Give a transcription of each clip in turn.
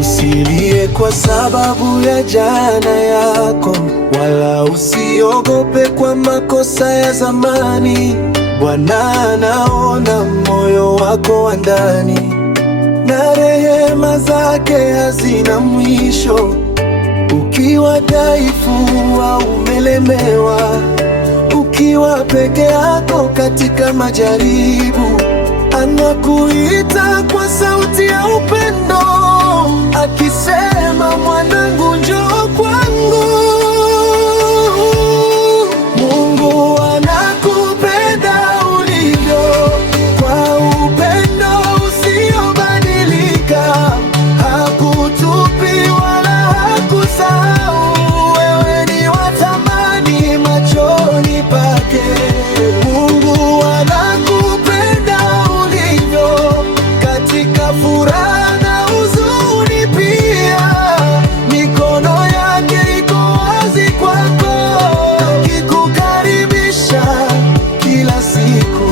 Usilie kwa sababu ya jana yako, wala usiogope kwa makosa ya zamani. Bwana anaona moyo wako wa ndani, na rehema zake hazina mwisho. Ukiwa dhaifu au umelemewa, ukiwa peke yako katika majaribu, anakuita kwa sauti ya upendo, akisema, mwanangu, njoo kwangu. Mungu anakupenda ulivyo, kwa upendo usiobadilika. Hakutupi wala hakusahau, wewe ni wa thamani machoni pake. Mungu anakupenda ulivyo, katika furaha na huzuni pia. Mikono yake iko wazi kwako, akikukaribisha kila siku.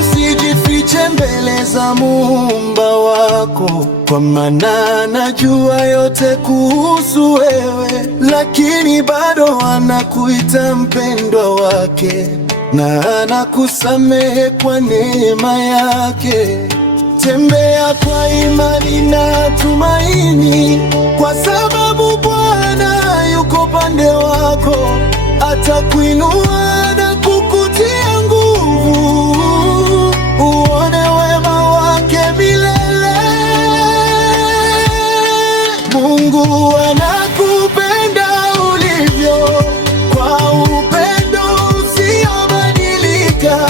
Usijifiche mbele za Muumba wako, kwa maana anajua yote kuhusu wewe. Lakini bado anakuita mpendwa wake, na anakusamehe kwa neema yake. Tembea kwa imani na tumaini, kwa sababu Bwana yuko pande wako. Atakuinua na kukutia nguvu, uone wema wake milele. Mungu anakupenda ulivyo, kwa upendo usiobadilika.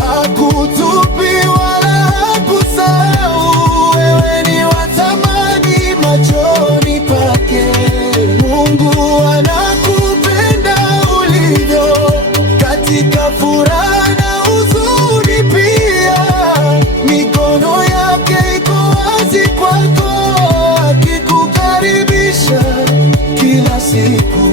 Hakutupi wala hakusahau, wewe ni wa thamani machoni pake. Mungu anakupenda ulivyo, katika furaha na huzuni pia. Mikono yake iko wazi kwako, akikukaribisha kila siku.